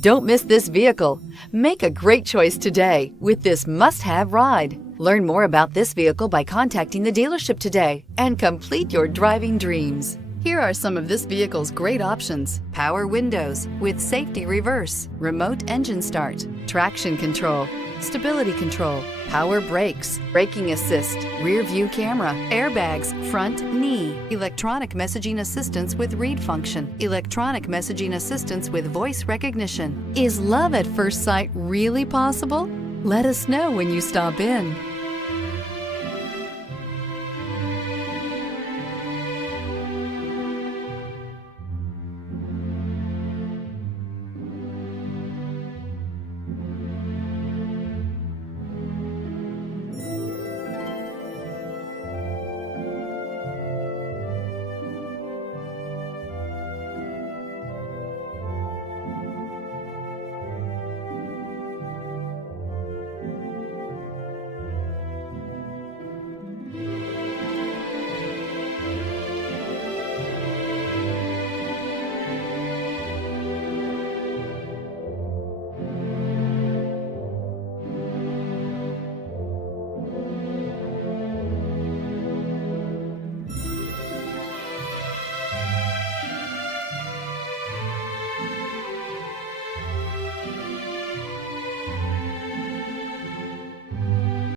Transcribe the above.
Don't miss this vehicle. Make a great choice today with this must-have ride. Learn more about this vehicle by contacting the dealership today and complete your driving dreams. Here are some of this vehicle's great options: power windows with safety reverse, remote engine start, traction control, stability control, power brakes, braking assist, rear view camera, airbags, front knee, electronic messaging assistance with read function, electronic messaging assistance with voice recognition. Is love at first sight really possible? Let us know when you stop in.